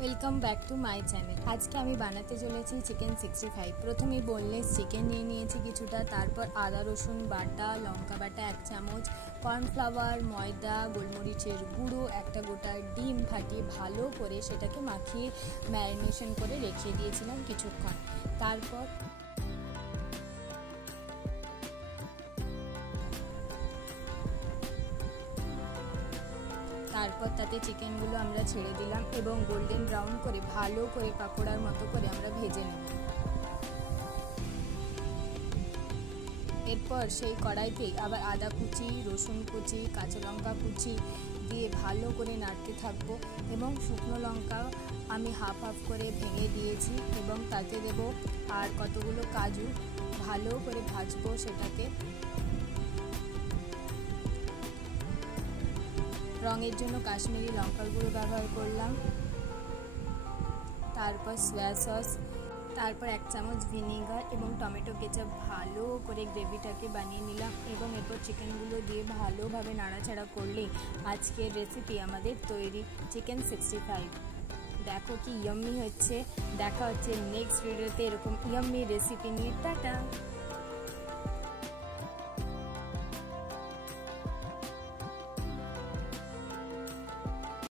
Welcome back to my channel. আজকে আমি বানাতে চলেছি চিকেন 65। প্রথমে বোনলেস চিকেন নিয়ে নিয়েছি কিছুটা, তারপর আদা রসুন বাটা, লঙ্কা বাটা 1 চামচ, কর্নফ্লাওয়ার, ময়দা, গোলমরিচের গুঁড়ো, একটা গোটা ডিম ফাটিয়ে ভালো করে সেটাকে মাখিয়ে ম্যারিনেশন করে রেখে দিয়েছিলাম কিছুক্ষণ। তারপর তাতে চিকেনগুলো আমরা ছেড়ে দিলাম এবং গোল্ডেন ব্রাউন করে ভালো করে পাকোড়ার মতো করে আমরা ভেজে নেব। এরপর সেই কড়াইতেই আবার আদা কুচি, রসুন কুচি, কাঁচা লঙ্কা কুচি দিয়ে ভালো করে নাড়তে থাকবো এবং শুকনো লঙ্কা আমি হাফ হাফ করে ভেঙে দিয়েছি এবং তাতে দেব আর কতগুলো কাজু। ভালো করে ভাজবো সেটাকে। রঙের জন্য কাশ্মীরি লঙ্কার গুঁড়ো ব্যবহার করলাম, তারপর সয়া সস, তারপর 1 চামচ ভিনেগার এবং টমেটো কেচাপ। ভালো করে গ্রেভিটাকে বানিয়ে নিলাম এবং এরপর চিকেনগুলো দিয়ে ভালোভাবে নাড়াচাড়া করলেই আজকের রেসিপি আমাদের তৈরি, চিকেন 65। দেখো কি ইয়াম্মি হচ্ছে। দেখা হচ্ছে নেক্সট ভিডিওতে এরকম ইয়াম্মি রেসিপি নিয়ে। টাটা।